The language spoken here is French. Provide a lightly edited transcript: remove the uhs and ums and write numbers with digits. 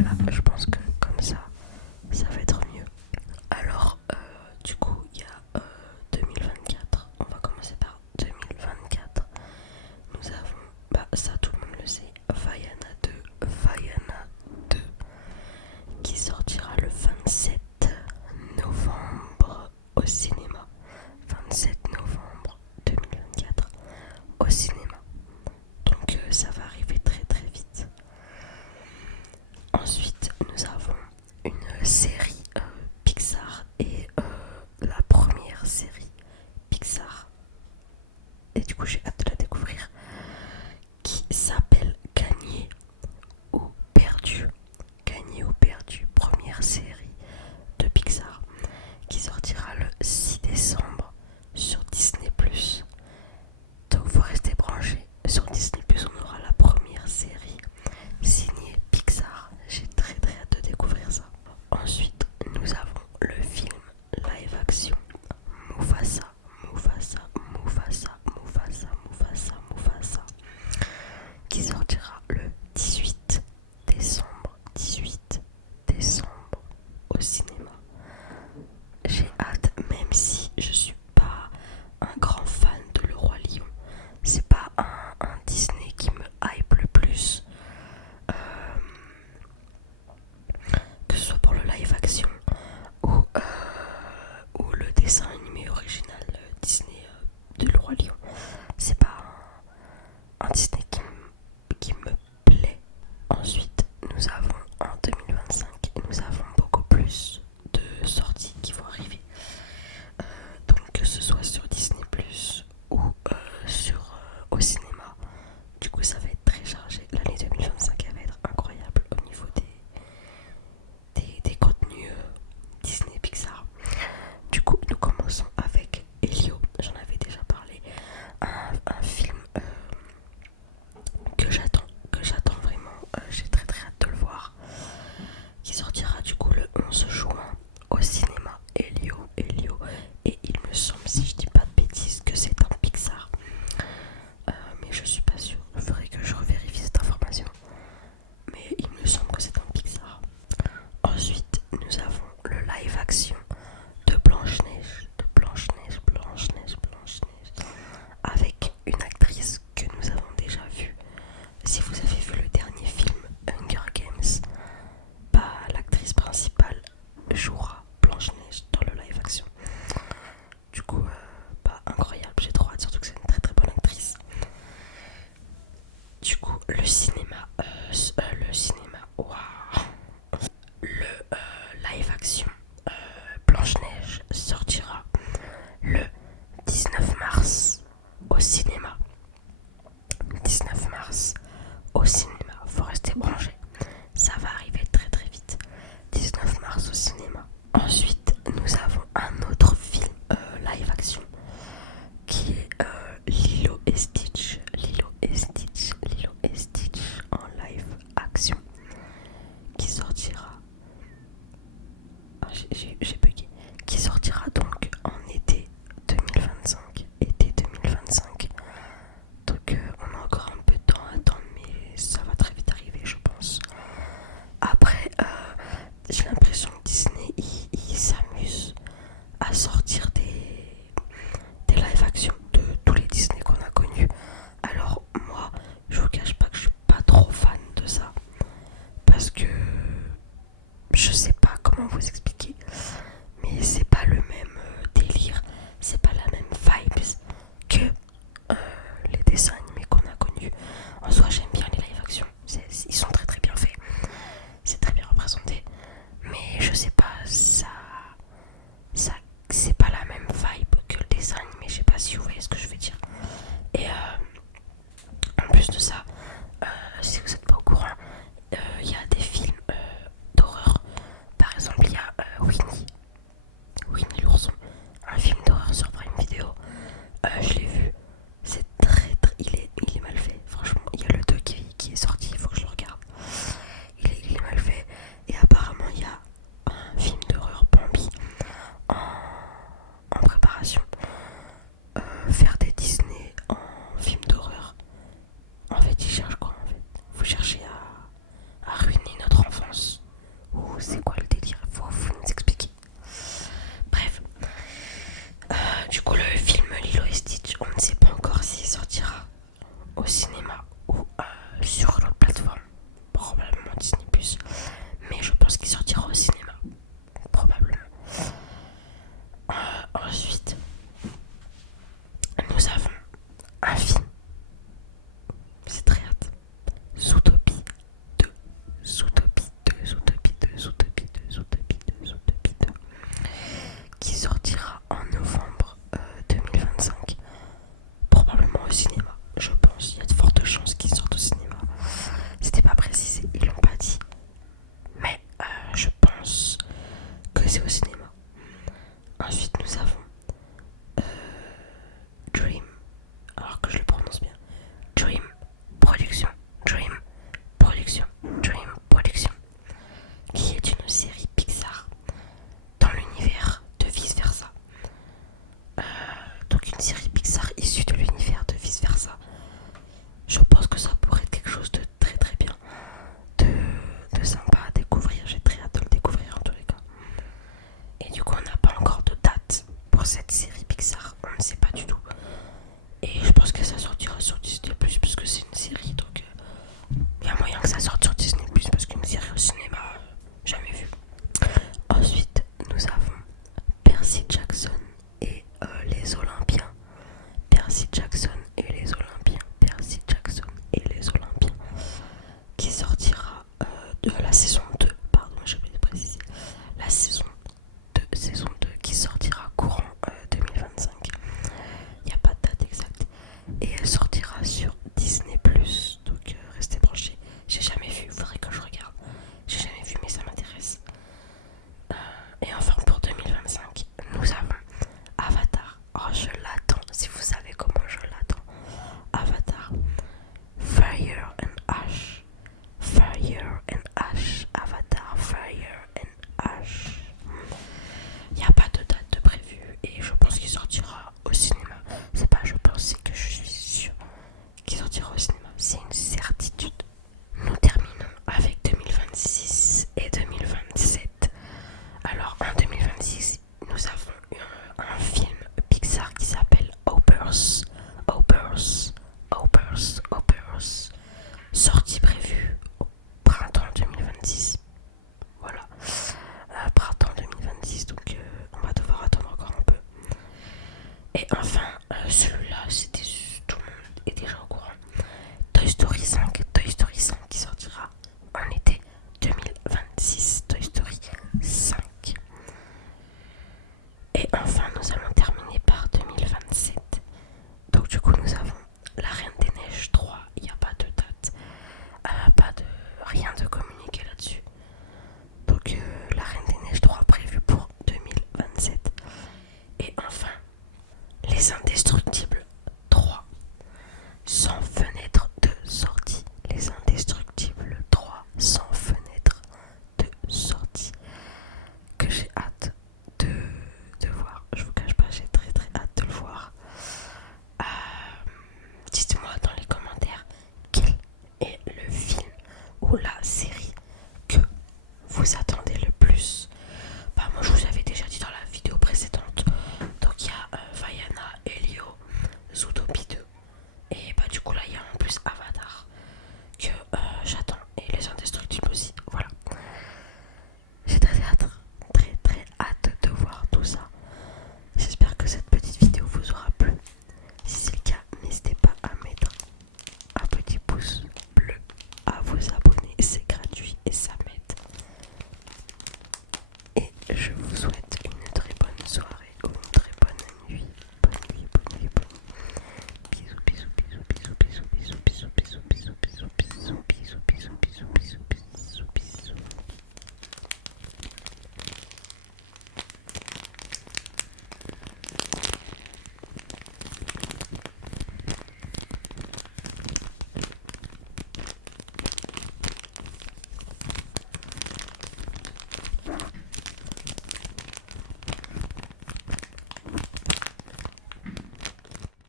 Voilà, je pense que comme ça va être mieux. Alors, du coup, il y a 2024. On va commencer par 2024. Nous avons, ça tout le monde le sait, Vaiana 2 qui sortira le 27 novembre au cinéma. 27 novembre 2024 au cinéma. Donc ça va arriver très très vite. Ensuite, de sympa à découvrir. J'ai très hâte de le découvrir en tous les cas. Et du coup, on n'a pas encore de date pour cette série Pixar. On ne sait pas du tout. Et je pense que ça sortira sur Disney+, parce que c'est une série. Donc, il y a moyen que ça sorte sur Disney+, parce qu'une série au cinéma, jamais vu. Ensuite, nous avons Percy Jackson et les Olympiens. Percy Jackson et les Olympiens. Percy Jackson et les Olympiens. Qui sortira de la saison